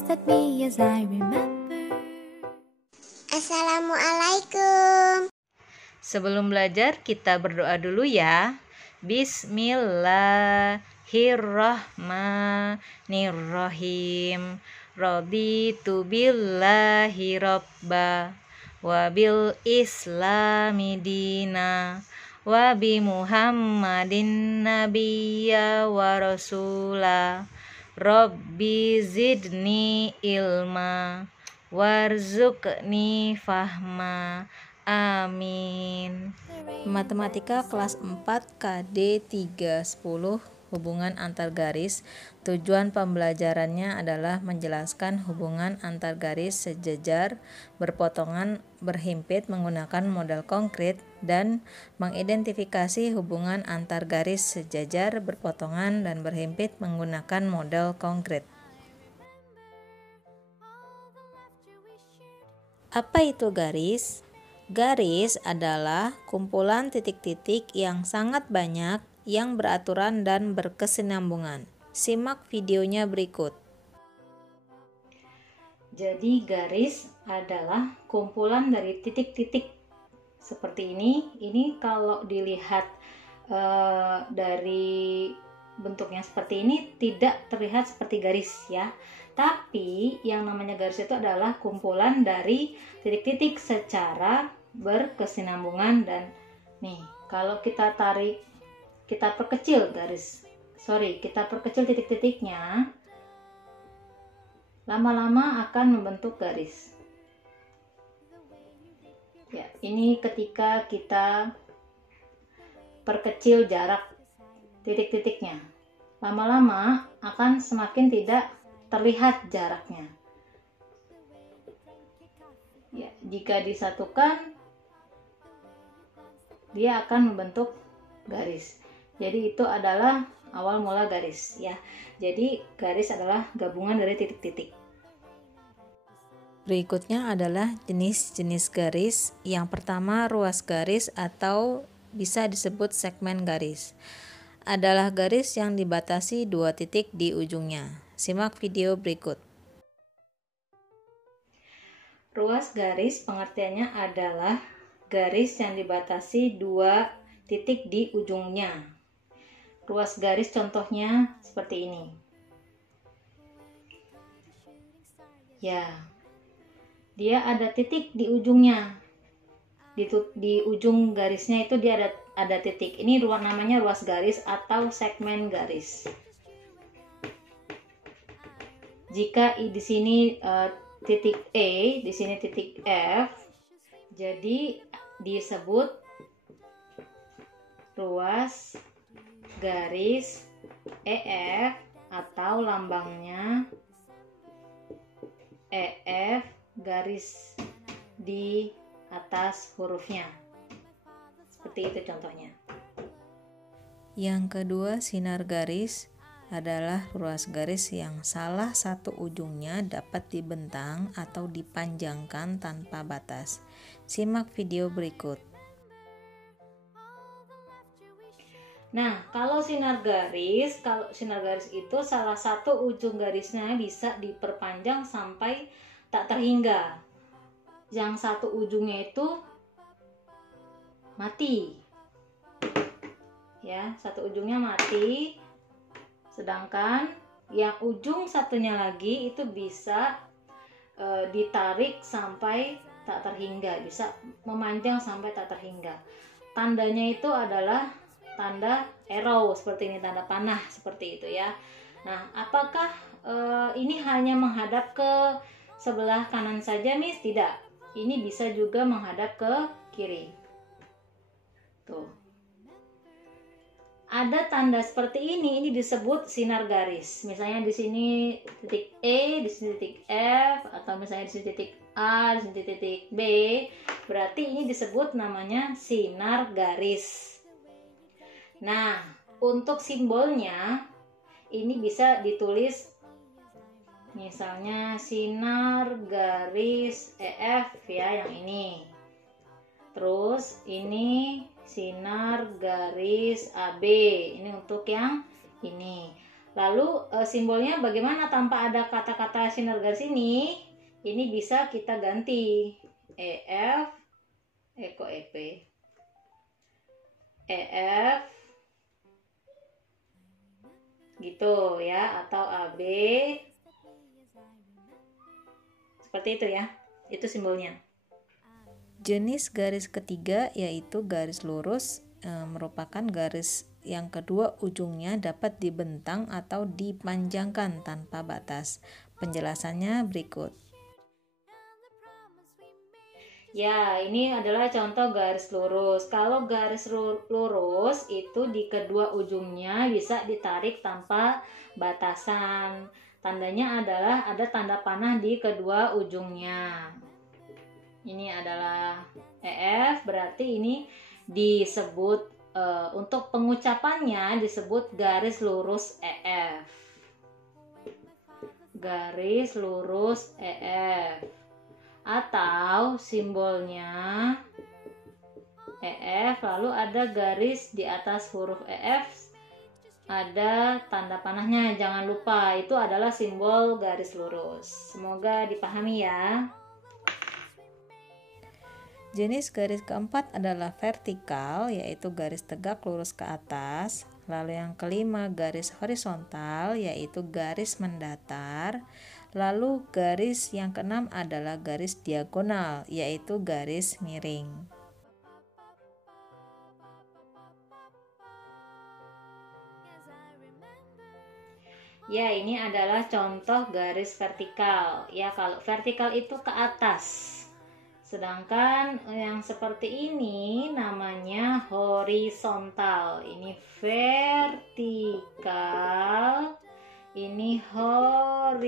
lost at me as I remember. Assalamualaikum. Sebelum belajar kita berdoa dulu ya. Bismillahirrahmanirrahim. Raditu billahi robba wa bil islami dina wa bi muhammadin nabiyya wa rasula. Rabbi zidni ilma warzuqni fahma. Amin. Matematika kelas 4 KD 310 hubungan antar garis. Tujuan pembelajarannya adalah menjelaskan hubungan antar garis sejajar, berpotongan, berhimpit menggunakan model konkret dan mengidentifikasi hubungan antar garis sejajar, berpotongan dan berhimpit menggunakan model konkret. Apa itu garis? Garis adalah kumpulan titik-titik yang sangat banyak yang beraturan dan berkesinambungan. Simak videonya berikut. Jadi garis adalah kumpulan dari titik-titik seperti ini. Ini kalau dilihat dari bentuknya seperti ini tidak terlihat seperti garis ya. Tapi yang namanya garis itu adalah kumpulan dari titik-titik secara berkesinambungan. Dan nih kalau kita tarik, kita perkecil titik-titiknya, lama-lama akan membentuk garis ya. Ini ketika kita perkecil jarak titik-titiknya, lama-lama akan semakin tidak terlihat jaraknya ya. Jika disatukan, dia akan membentuk garis. Jadi itu adalah awal mula garis ya. Jadi garis adalah gabungan dari titik-titik. Berikutnya adalah jenis-jenis garis. Yang pertama, ruas garis atau bisa disebut segmen garis. Adalah garis yang dibatasi dua titik di ujungnya. Simak video berikut. Ruas garis pengertiannya adalah garis yang dibatasi dua titik di ujungnya. Ruas garis contohnya seperti ini. Ya, dia ada titik di ujungnya. Di ujung garisnya itu dia ada titik. Ini namanya ruas garis atau segmen garis. Jika di sini titik E, di sini titik F, jadi disebut ruas garis EF atau lambangnya EF garis di atas hurufnya. Seperti itu contohnya. Yang kedua, sinar garis adalah ruas garis yang salah satu ujungnya dapat dibentang atau dipanjangkan tanpa batas. Simak video berikut. Nah, kalau sinar garis itu salah satu ujung garisnya bisa diperpanjang sampai tak terhingga. Yang satu ujungnya itu mati. Ya, satu ujungnya mati. Sedangkan yang ujung satunya lagi itu bisa ditarik sampai tak terhingga, bisa memanjang sampai tak terhingga. Tandanya itu adalah tanda arrow seperti ini, tanda panah seperti itu ya. Nah, apakah ini hanya menghadap ke sebelah kanan saja, Miss? Tidak. Ini bisa juga menghadap ke kiri. Tuh. Ada tanda seperti ini disebut sinar garis. Misalnya di sini titik E, di sini titik F, atau misalnya di sini titik A, di sini titik B. Berarti ini disebut namanya sinar garis. Nah, untuk simbolnya ini bisa ditulis misalnya sinar garis EF ya, yang ini. Terus ini sinar garis AB, ini untuk yang ini. Lalu simbolnya bagaimana tanpa ada kata-kata sinar garis ini? Ini bisa kita ganti EF, Eko EP, EF, gitu ya, atau AB, seperti itu ya. Itu simbolnya. Jenis garis ketiga yaitu garis lurus, merupakan garis yang kedua ujungnya dapat dibentang atau dipanjangkan tanpa batas. Penjelasannya berikut. Ya, ini adalah contoh garis lurus. Kalau garis lurus itu di kedua ujungnya bisa ditarik tanpa batasan. Tandanya adalah ada tanda panah di kedua ujungnya. Ini adalah EF, berarti ini disebut untuk pengucapannya disebut garis lurus EF. Garis lurus EF. Atau simbolnya EF, lalu ada garis di atas huruf EF, ada tanda panahnya. Jangan lupa, itu adalah simbol garis lurus. Semoga dipahami ya. Jenis garis keempat adalah vertikal, yaitu garis tegak lurus ke atas. Lalu yang kelima garis horizontal, yaitu garis mendatar. Lalu garis yang keenam adalah garis diagonal, yaitu garis miring. Ya, ini adalah contoh garis vertikal. Ya, kalau vertikal itu ke atas. Sedangkan yang seperti ini namanya horizontal. Ini vertikal, ini horizontal.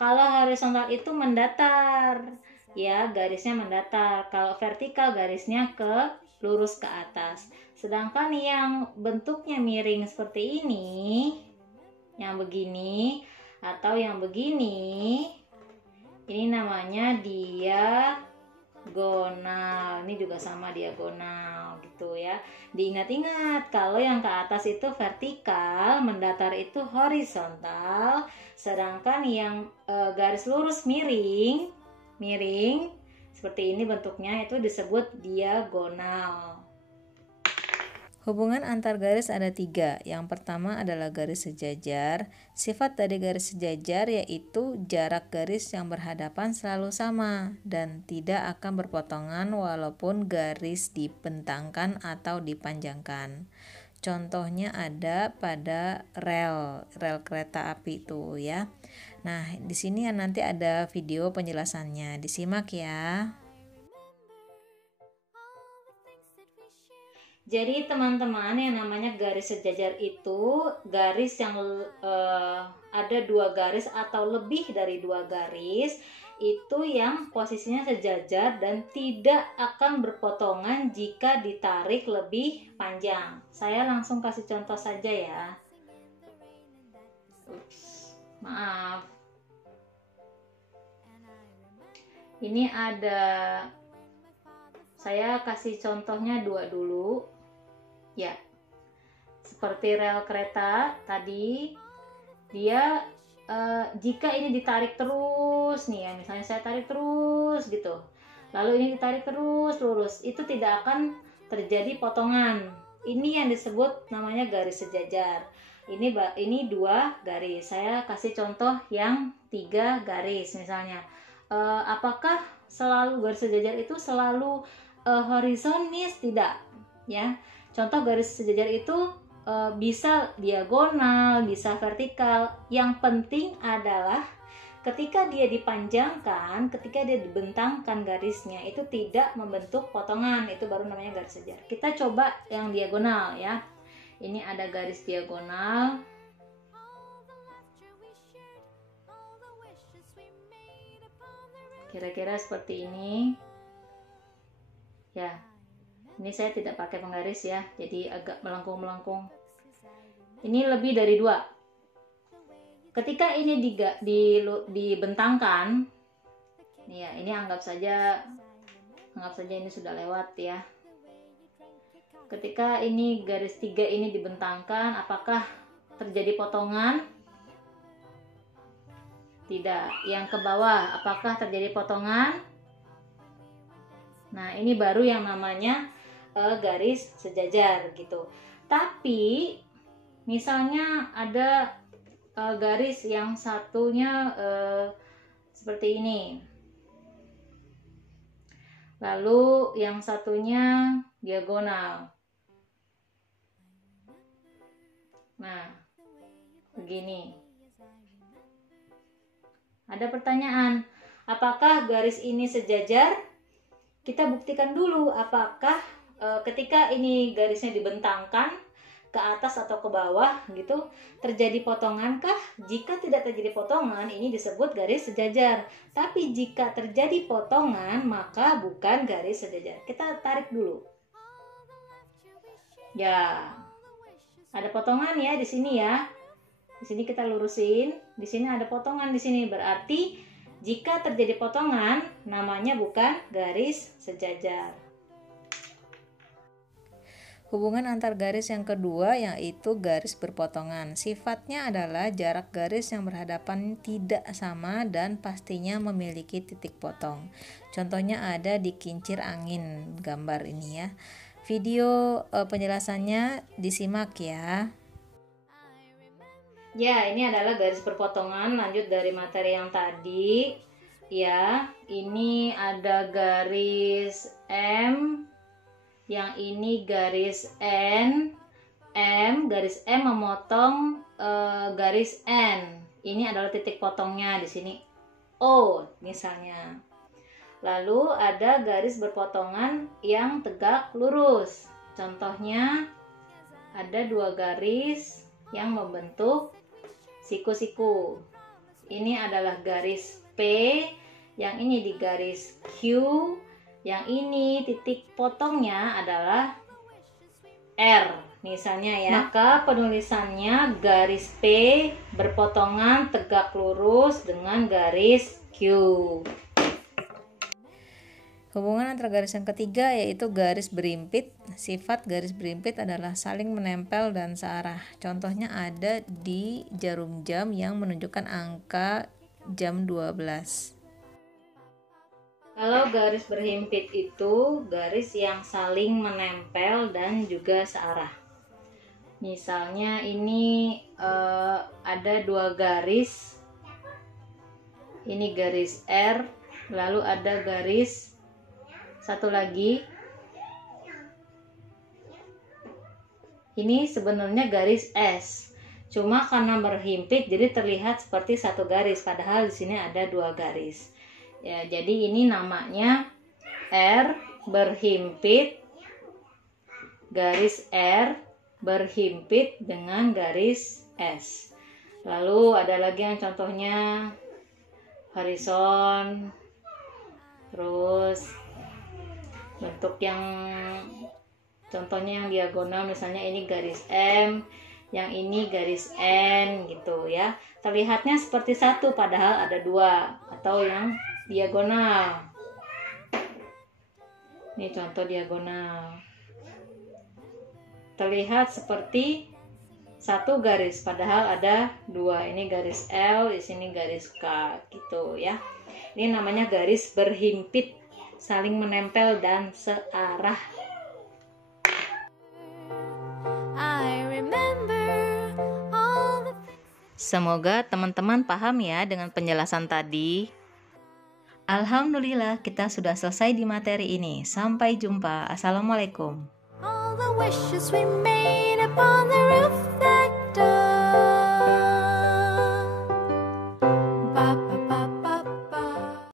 Kalau horizontal itu mendatar, ya garisnya mendatar. Kalau vertikal garisnya lurus ke atas. Sedangkan yang bentuknya miring seperti ini, yang begini atau yang begini, ini namanya diagonal. Ini juga sama diagonal gitu ya. Diingat-ingat, kalau yang ke atas itu vertikal, mendatar itu horizontal, sedangkan yang garis lurus miring seperti ini bentuknya itu disebut diagonal. Hubungan antar garis ada 3. Yang pertama adalah garis sejajar. Sifat dari garis sejajar yaitu jarak garis yang berhadapan selalu sama dan tidak akan berpotongan walaupun garis dibentangkan atau dipanjangkan. Contohnya ada pada rel kereta api itu ya. Nah, di sini nanti ada video penjelasannya. Disimak ya. Jadi teman-teman, yang namanya garis sejajar itu garis yang ada 2 garis atau lebih dari 2 garis itu yang posisinya sejajar dan tidak akan berpotongan jika ditarik lebih panjang. Saya langsung kasih contoh saja ya. Maaf. Ini ada, saya kasih contohnya 2 dulu. Ya, seperti rel kereta tadi, dia jika ini ditarik terus nih ya, misalnya saya tarik terus gitu, lalu ini ditarik terus lurus, itu tidak akan terjadi potongan. Ini yang disebut namanya garis sejajar. Ini 2 garis. Saya kasih contoh yang 3 garis misalnya. Apakah selalu garis sejajar itu selalu horizontal? Tidak ya. Contoh garis sejajar itu bisa diagonal, bisa vertikal. Yang penting adalah ketika dia dipanjangkan, ketika dia dibentangkan garisnya itu tidak membentuk potongan, itu baru namanya garis sejajar. Kita coba yang diagonal ya. Ini ada garis diagonal. Kira-kira seperti ini. Ya. Ini saya tidak pakai penggaris ya, jadi agak melengkung-melengkung. Ini lebih dari 2. Ketika ini dibentangkan, ya ini anggap saja ini sudah lewat ya. ketika ini garis 3 ini dibentangkan, apakah terjadi potongan? Tidak. Yang ke bawah, apakah terjadi potongan? Nah, ini baru yang namanya garis sejajar gitu. Tapi misalnya ada garis yang satunya seperti ini, lalu yang satunya diagonal. Nah, begini. Ada pertanyaan, apakah garis ini sejajar? Kita buktikan dulu apakah ketika ini garisnya dibentangkan ke atas atau ke bawah gitu, terjadi potongankah? Jika tidak terjadi potongan, ini disebut garis sejajar. Tapi jika terjadi potongan, maka bukan garis sejajar. Kita tarik dulu. Ya, ada potongan ya di sini ya. Di sini kita lurusin. Di sini ada potongan di sini. Berarti jika terjadi potongan, namanya bukan garis sejajar. Hubungan antar garis yang kedua yaitu garis berpotongan. Sifatnya adalah jarak garis yang berhadapan tidak sama dan pastinya memiliki titik potong. Contohnya ada di kincir angin, gambar ini ya. Video penjelasannya disimak ya. Ya, ini adalah garis berpotongan, lanjut dari materi yang tadi. Ya, ini ada garis M, yang ini garis N, M, garis M memotong garis N. Ini adalah titik potongnya di sini O misalnya. Lalu ada garis berpotongan yang tegak lurus. Contohnya ada dua garis yang membentuk siku-siku. Ini adalah garis P, yang ini di garis Q, yang ini titik potongnya adalah R misalnya ya. Maka penulisannya garis P berpotongan tegak lurus dengan garis Q. Hubungan antara garis yang ketiga yaitu garis berimpit. Sifat garis berimpit adalah saling menempel dan searah. Contohnya ada di jarum jam yang menunjukkan angka jam 12. Kalau garis berhimpit itu garis yang saling menempel dan juga searah. Misalnya ini ada dua garis. Ini garis R, lalu ada garis satu lagi. Ini sebenarnya garis S. Cuma karena berhimpit jadi terlihat seperti satu garis, padahal di sini ada dua garis. Ya, jadi ini namanya R berhimpit, garis R berhimpit dengan garis S. Lalu ada lagi yang contohnya horizon, terus bentuk yang contohnya yang diagonal, misalnya ini garis M, yang ini garis N gitu ya. Terlihatnya seperti satu padahal ada dua, atau yang diagonal. Ini contoh diagonal. Terlihat seperti satu garis padahal ada dua. Ini garis L, di sini garis K gitu ya. Ini namanya garis berhimpit, saling menempel dan searah. Semoga teman-teman paham ya dengan penjelasan tadi. Alhamdulillah kita sudah selesai di materi ini. Sampai jumpa. Assalamualaikum. All the wishes we made upon the